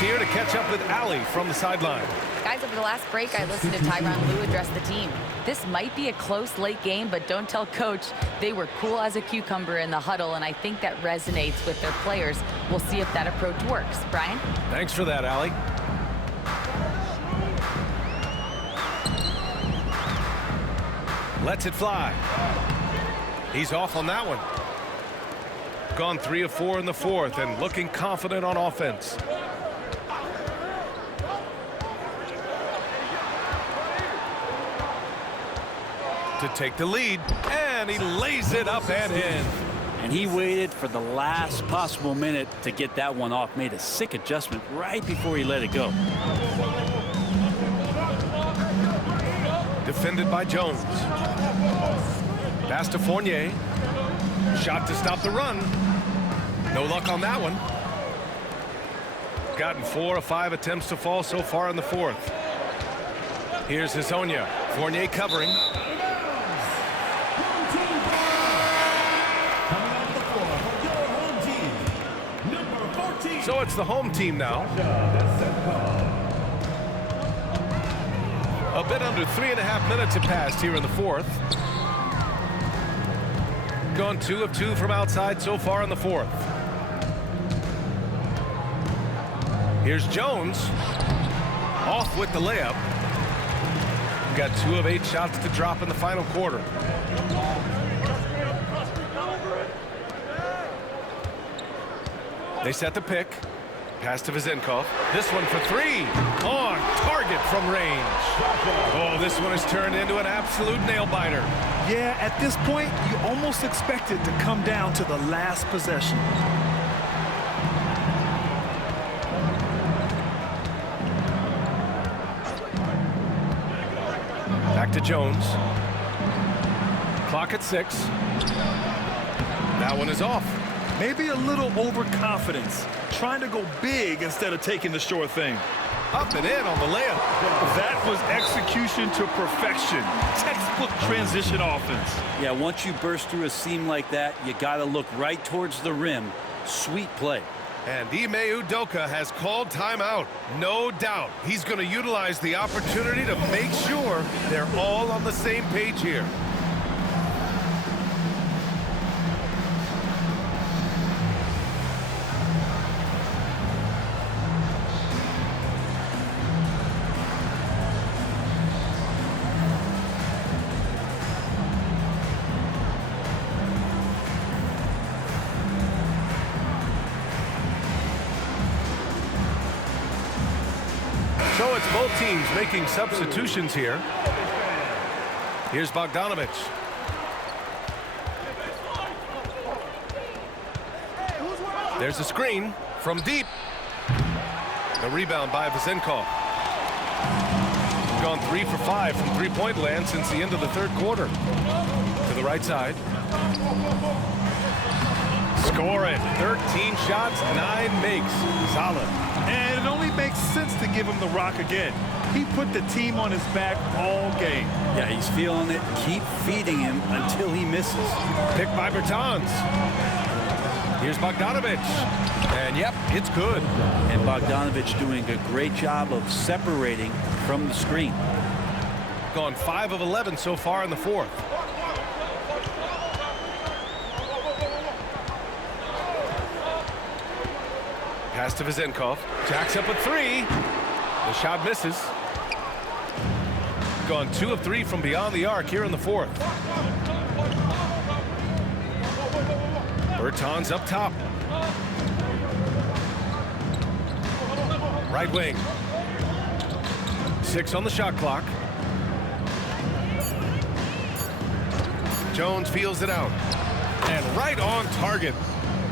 here to catch up with Allie from the sideline. Guys, over the last break, I listened to Tyronn Lue address the team. This might be a close late game, but don't tell Coach. They were cool as a cucumber in the huddle, and I think that resonates with their players. We'll see if that approach works. Brian? Thanks for that, Allie. Lets it fly. He's off on that one. Gone 3 of 4 in the fourth and looking confident on offense. To take the lead, and he lays it up and in. And he waited for the last possible minute to get that one off. Made a sick adjustment right before he let it go. Defended by Jones. Pass to Fournier. Shot to stop the run. No luck on that one. Gotten 4 of 5 attempts to fall so far in the fourth. Here's Hezonja. Fournier covering. So it's the home team now. A bit under 3.5 minutes have passed here in the fourth. Gone 2 of 2 from outside so far in the fourth. Here's Jones. Off with the layup. Got 2 of 8 shots to drop in the final quarter. They set the pick. Pass to Vezenkov. This one for 3. On target from range. Oh, this one has turned into an absolute nail-biter. Yeah, at this point, you almost expect it to come down to the last possession. Back to Jones. Clock at 6. That one is off. Maybe a little overconfidence, trying to go big instead of taking the sure thing. Up and in on the layup. That was execution to perfection. Textbook transition offense. Yeah, once you burst through a seam like that, you got to look right towards the rim. Sweet play. And Ime Udoka has called timeout. No doubt he's going to utilize the opportunity to make sure they're all on the same page here. So it's both teams making substitutions here. Here's Bogdanovic. There's a screen from deep. The rebound by Vezenkov. Gone 3 for 5 from three-point land since the end of the third quarter. To the right side. Score it. 13 shots, 9 makes. Solid. And it only makes sense to give him the rock again. He put the team on his back all game. Yeah, he's feeling it. Keep feeding him until he misses. Picked by Bertans. Here's Bogdanovic. And yep, it's good. And Bogdanovic doing a great job of separating from the screen. Gone 5 of 11 so far in the fourth. Pass to Vezenkov. Jacks up a 3. The shot misses. Gone 2 of 3 from beyond the arc here in the fourth. Bertans up top. Right wing. 6 on the shot clock. Jones feels it out. And right on target.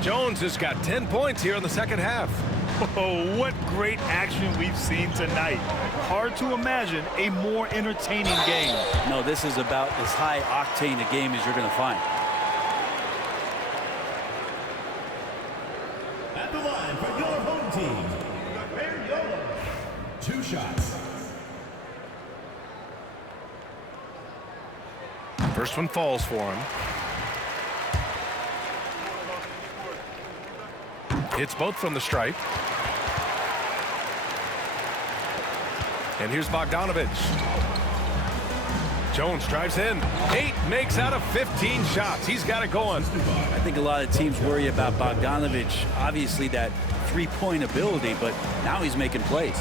Jones has got 10 points here in the second half. Oh, what great action we've seen tonight. Hard to imagine a more entertaining game. No, this is about as high octane a game as you're going to find. At the line for your home team, 2 shots. First one falls for him. Hits both from the stripe. And here's Bogdanovich. Jones drives in. 8 makes out of 15 shots. He's got it going. I think a lot of teams worry about Bogdanovich. Obviously that three-point ability, but now he's making plays.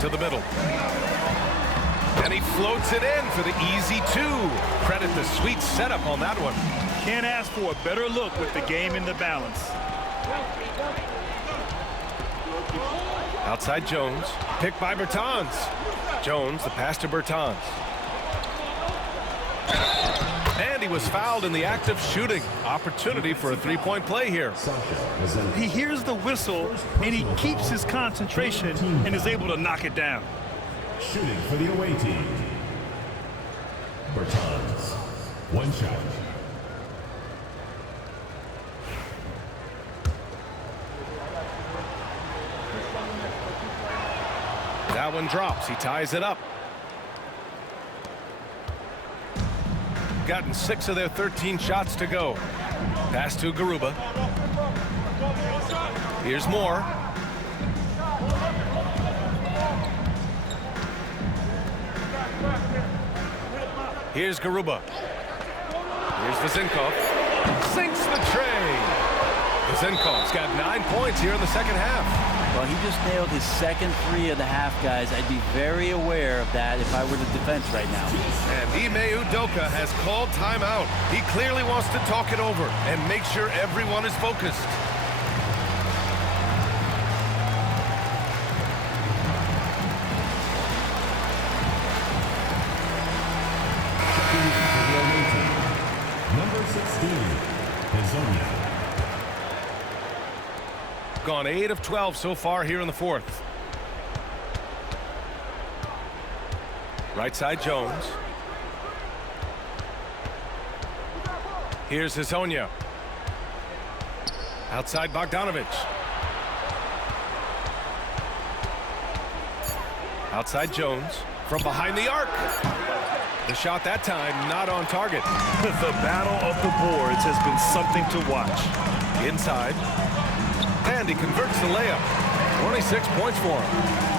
To the middle. And he floats it in for the easy 2. Credit the sweet setup on that one. Can't ask for a better look with the game in the balance. Outside Jones. Picked by Bertans. Jones, the pass to Bertans. And he was fouled in the act of shooting. Opportunity for a three-point play here. He hears the whistle, and he keeps his concentration and is able to knock it down. Shooting for the away team. Partizan. One shot. That one drops. He ties it up. Gotten 6 of their 13 shots to go. Pass to Garuba. Here's Moore. Here's Garuba. Here's Vezenkov. Sinks the tray. Vezenkov's got 9 points here in the second half. Well, he just nailed his second 3 of the half, guys. I'd be very aware of that if I were the defense right now. And Ime Udoka has called timeout. He clearly wants to talk it over and make sure everyone is focused. Number 16, Hazonia. Gone 8 of 12 so far here in the fourth. Right side Jones. Here's Hazonia. Outside Bogdanovich. Outside Jones. From behind the arc. The shot that time not on target. The battle of the boards has been something to watch. Inside. And he converts the layup. 26 points for him.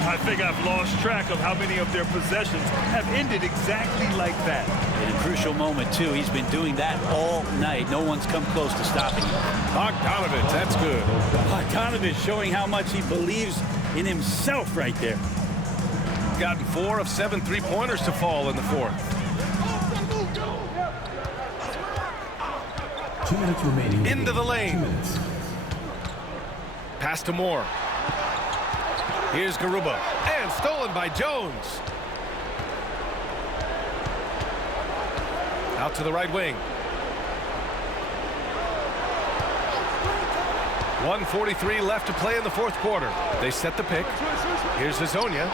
I think I've lost track of how many of their possessions have ended exactly like that. In a crucial moment, too. He's been doing that all night. No one's come close to stopping him. Bogdanovich, that's good. Bogdanovich showing how much he believes in himself right there. Gotten 4 of 7 three-pointers to fall in the fourth. 2 minutes remaining. Into the lane. 2 minutes. Pass to Moore. Here's Garuba. And stolen by Jones. Out to the right wing. 1:43 left to play in the fourth quarter. They set the pick. Here's Hazonia.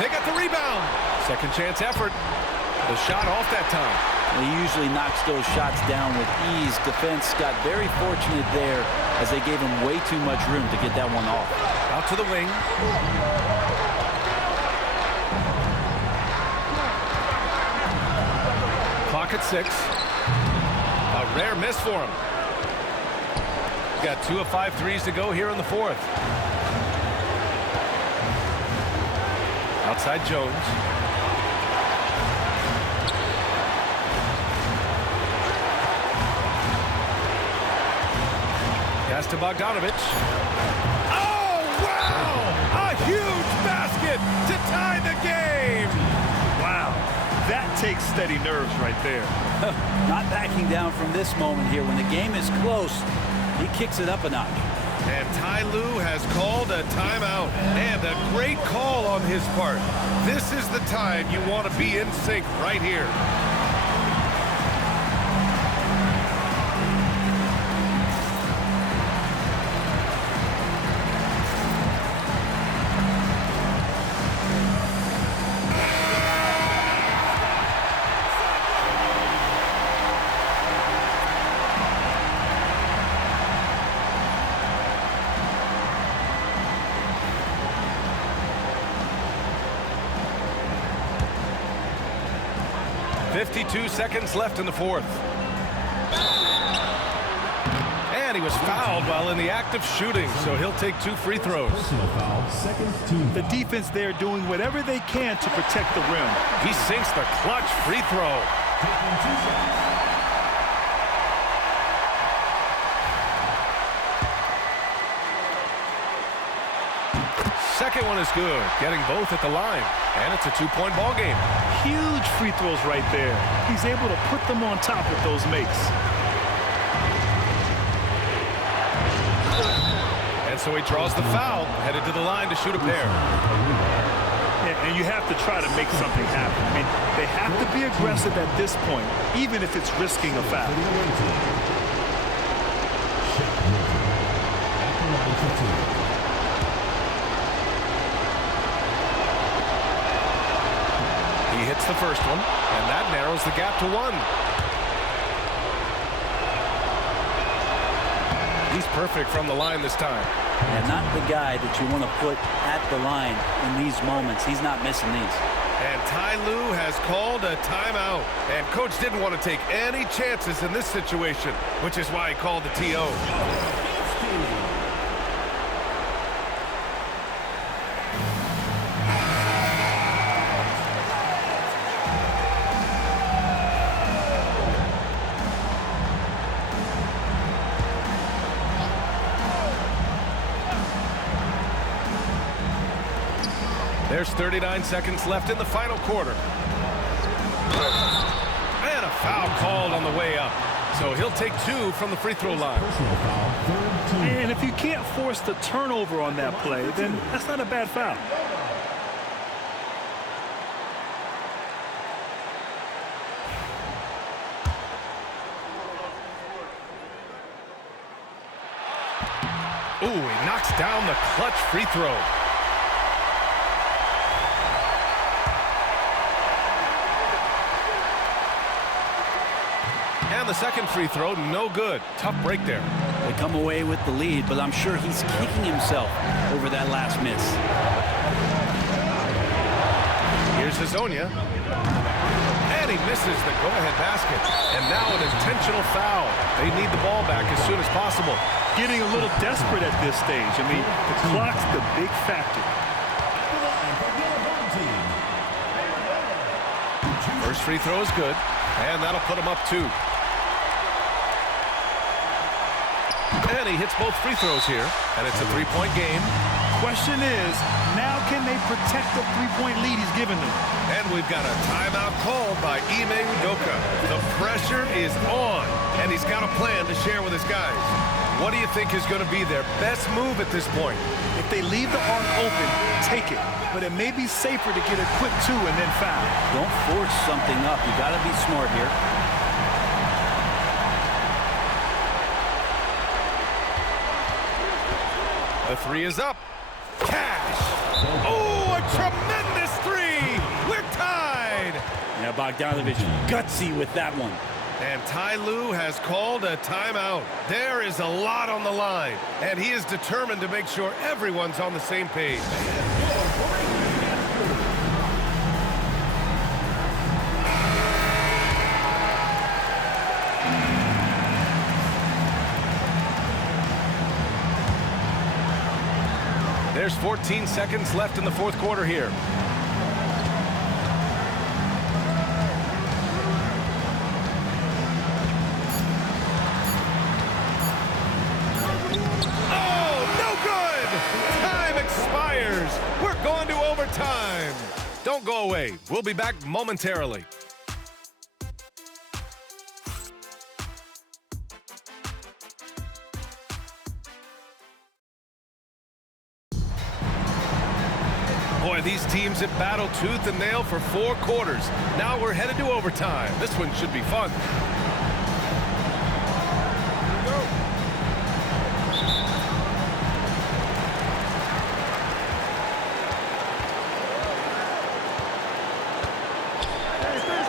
They got the rebound. Second chance effort. The shot off that time. He usually knocks those shots down with ease. Defense got very fortunate there as they gave him way too much room to get that one off. Out to the wing. Clock at 6. A rare miss for him. Got 2 of 5 threes to go here in the fourth. Outside Jones. Pass to Bogdanovich. Oh, wow! A huge basket to tie the game! Wow, that takes steady nerves right there. Not backing down from this moment here. When the game is close, he kicks it up a notch. And Ty Lue has called a timeout. And a great call on his part. This is the time you want to be in sync right here. ...52 seconds left in the fourth. And he was fouled while in the act of shooting, so he'll take 2 free throws. Personal foul, second team The foul. defense there doing whatever they can to protect the rim. He sinks the clutch free throw. Taking 2 shots. Second one is good, getting both at the line, and it's a 2-point ball game. Huge free throws right there. He's able to put them on top with those makes. And so he draws the foul, headed to the line to shoot a pair. Yeah, and you have to try to make something happen. I mean, they have to be aggressive at this point, even if it's risking a foul. For the away team. Shaq Milton. At the line for 2. He hits the first one, and that narrows the gap to 1. He's perfect from the line this time. And not the guy that you want to put at the line in these moments. He's not missing these. And Ty Lue has called a timeout. And Coach didn't want to take any chances in this situation, which is why he called the TO. There's 39 seconds left in the final quarter. And a foul called on the way up. So he'll take 2 from the free throw line. Personal foul, third team. And if you can't force the turnover on that play, then that's not a bad foul. Ooh, he knocks down the clutch free throw. And the second free throw, no good. Tough break there. They come away with the lead, but I'm sure he's kicking himself over that last miss. Here's Hazonia. And he misses the go-ahead basket. And now an intentional foul. They need the ball back as soon as possible. Getting a little desperate at this stage. I mean, the clock's the big factor. First free throw is good, and that'll put him up 2. And he hits both free throws here, and it's a 3-point game. Question is, now can they protect the 3-point lead he's given them? And we've got a timeout called by Ime Udoka. The pressure is on, and he's got a plan to share with his guys. What do you think is going to be their best move at this point? If they leave the arc open, take it. But it may be safer to get a quick 2 and then foul. Don't force something up. You got to be smart here. The 3 is up. Cash. Oh, a tremendous 3. We're tied. Yeah, Bogdanovich gutsy with that one. And Ty Lue has called a timeout. There is a lot on the line, and he is determined to make sure everyone's on the same page. There's 14 seconds left in the fourth quarter here. We're going to overtime. Don't go away. We'll be back momentarily. Boy, these teams have battled tooth and nail for 4 quarters. Now we're headed to overtime. This one should be fun.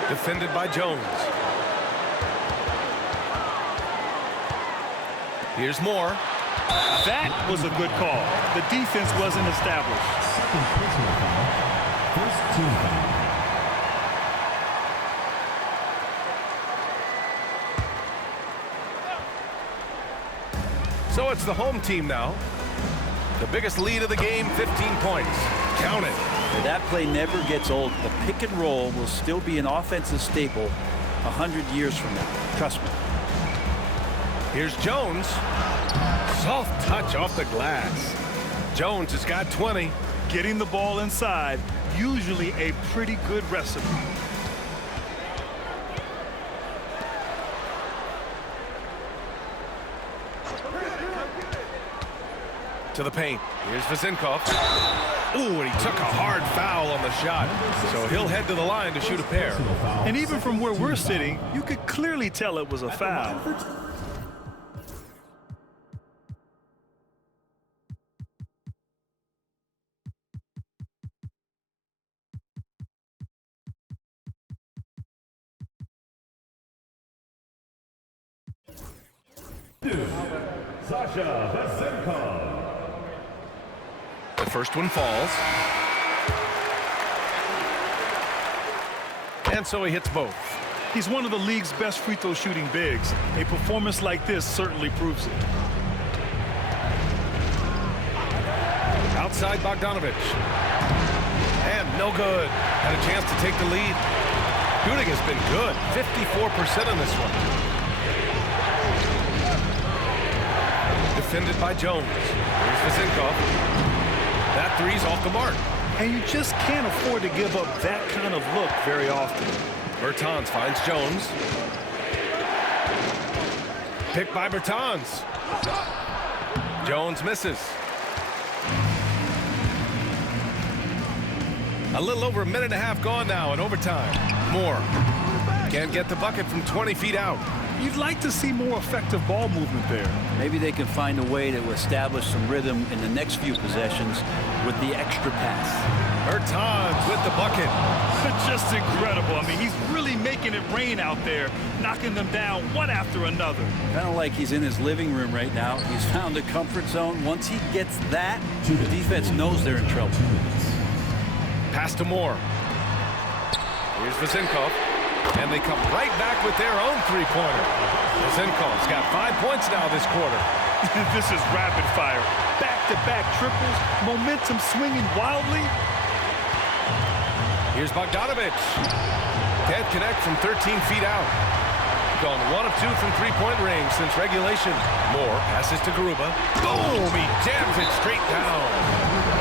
Defended by Jones. Here's Moore. That was a good call. The defense wasn't established. Second personal foul, first team foul. So it's the home team now. The biggest lead of the game, 15 points. Count it. That play never gets old. The pick and roll will still be an offensive staple 100 years from now. Trust me. Here's Jones. Soft touch off the glass. Jones has got 20. Getting the ball inside, usually a pretty good recipe. To the paint. Here's Vazinkov. Ooh, and he took a hard foul on the shot. So he'll head to the line to shoot a pair. And even from where we're sitting, you could clearly tell it was a foul. Sasha Vazinkov. The first one falls. And so he hits both. He's one of the league's best free throw shooting bigs. A performance like this certainly proves it. Outside Bogdanovich. And no good. Had a chance to take the lead. Shooting has been good. 54% in this one. Defended by Jones. Here's Vazinkov. That three's off the mark. And you just can't afford to give up that kind of look very often. Bertans finds Jones. Picked by Bertans. Jones misses. A little over a minute and a half gone now in overtime. Moore can't get the bucket from 20 feet out. You'd like to see more effective ball movement there. Maybe they can find a way to establish some rhythm in the next few possessions with the extra pass. Bertans with the bucket. Just incredible. I mean, he's really making it rain out there, knocking them down one after another. Kind of like he's in his living room right now. He's found a comfort zone. Once he gets that, the defense knows they're in trouble. Pass to Moore. Here's Vazinkov. And they come right back with their own three-pointer. Vazinkov's got 5 points now this quarter. This is rapid fire. Back-to-back triples, momentum swinging wildly. Here's Bogdanovich. Can't connect from 13 feet out. Gone 1 of 2 from three-point range since regulation. Moore passes to Garuba. Boom! He jams it straight down.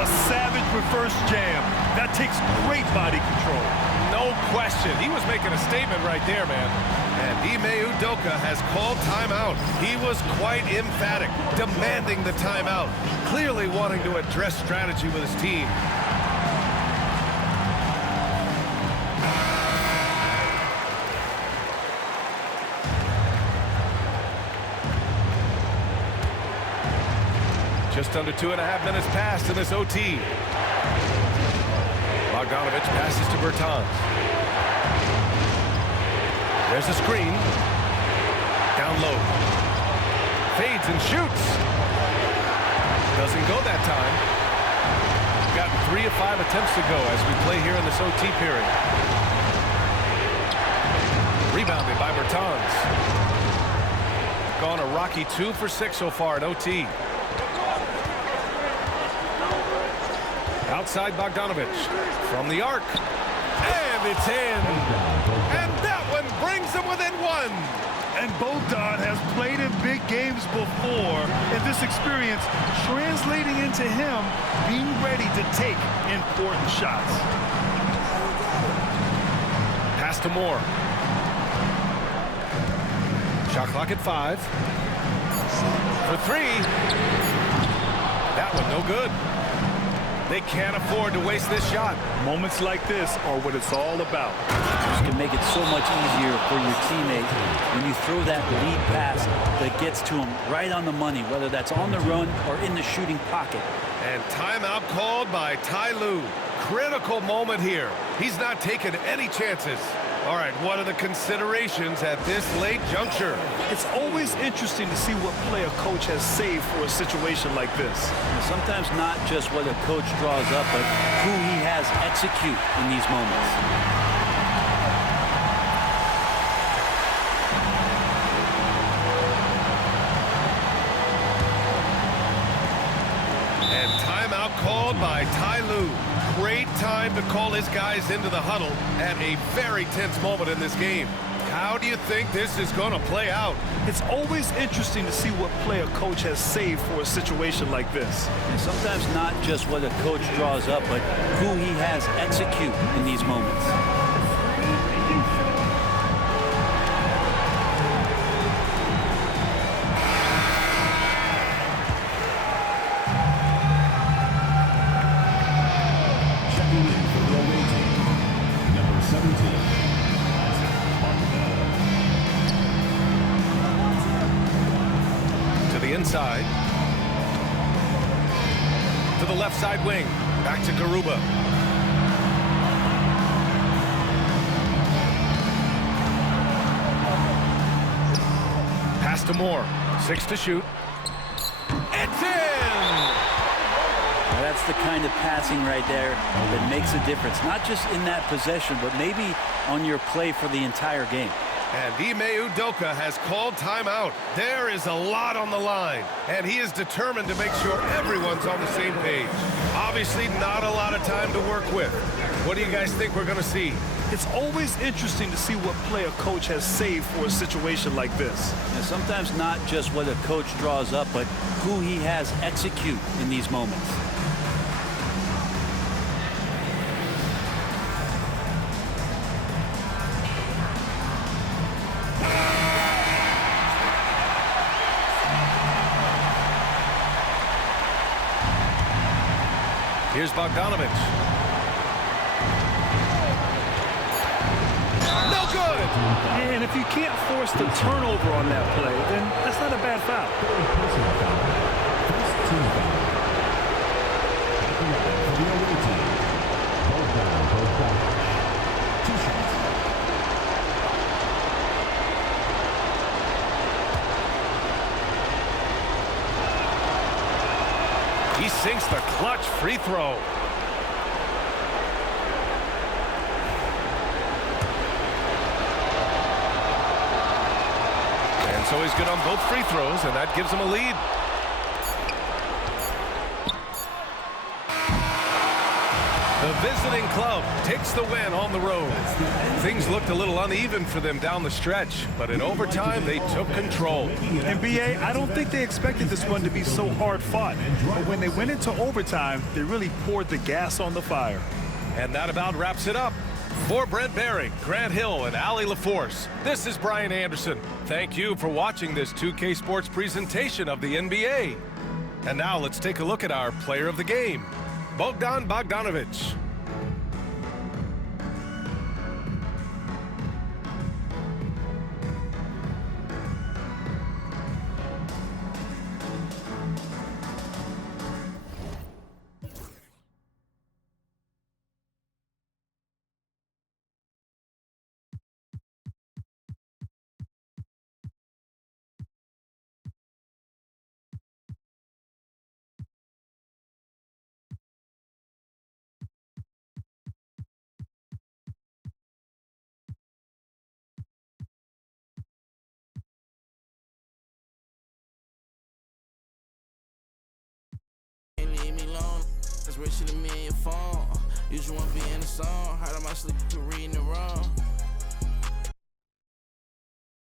A savage reverse jam. That takes great body control. No question. He was making a statement right there, man. And Ime Udoka has called timeout. He was quite emphatic, demanding the timeout, clearly wanting to address strategy with his team. Just under 2.5 minutes passed in this OT. Bogdanovich passes to Bertans. There's a screen. Down low. Fades and shoots. Doesn't go that time. Got 3 of 5 attempts to go as we play here in this OT period. Rebounded by Bertans. Gone a rocky 2 for 6 so far in OT. Outside Bogdanovich from the arc. And it's in. And that one brings them within 1. And Bogdan has played in big games before, and this experience translating into him being ready to take important shots. Pass to Moore. Shot clock at 5. For 3. That one no good. They can't afford to waste this shot. Moments like this are what it's all about. Just can make it so much easier for your teammate when you throw that lead pass that gets to him right on the money, whether that's on the run or in the shooting pocket. And timeout called by Ty Lue. Critical moment here. He's not taking any chances. All right, what are the considerations at this late juncture? It's always interesting to see what play a coach has saved for a situation like this. And sometimes not just what a coach draws up, but who he has execute in these moments. Timeout called by Ty Lue. Great time to call his guys into the huddle at a very tense moment in this game. How do you think this is going to play out? It's always interesting to see what play a coach has saved for a situation like this. And sometimes not just what a coach draws up, but who he has execute in these moments. Checking in for the away team, number 17. To the inside. To the left side wing. Back to Garuba. Pass to Moore. 6 to shoot. It's in! Now that's the kind of passing right there that makes a difference. Not just in that possession, but maybe on your play for the entire game. And Ime Udoka has called timeout. There is a lot on the line, and he is determined to make sure everyone's on the same page. Obviously, not a lot of time to work with. What do you guys think we're going to see? It's always interesting to see what play a coach has saved for a situation like this. And sometimes not just what a coach draws up, but who he has execute in these moments. Here's Bogdanovich. No good! And if you can't force the turnover on that play, then that's not a bad foul. Personal foul. First team foul. At the line for the away team, Bogdanovich. 2 shots. He sinks the clutch free throw. And so he's good on both free throws, and that gives him a lead. The visiting club takes the win on the road. Things looked a little uneven for them down the stretch, but in overtime, they took control. And BA, I don't think they expected this one to be so hard fought. But when they went into overtime, they really poured the gas on the fire. And that about wraps it up. For Brent Barry, Grant Hill, and Allie LaForce, this is Brian Anderson. Thank you for watching this 2K Sports presentation of the NBA. And now let's take a look at our player of the game, Bogdan Bogdanovich. Leave me alone. That's richer than me and your phone. Usually want to be in the song. Heart on my sleep to reading it wrong.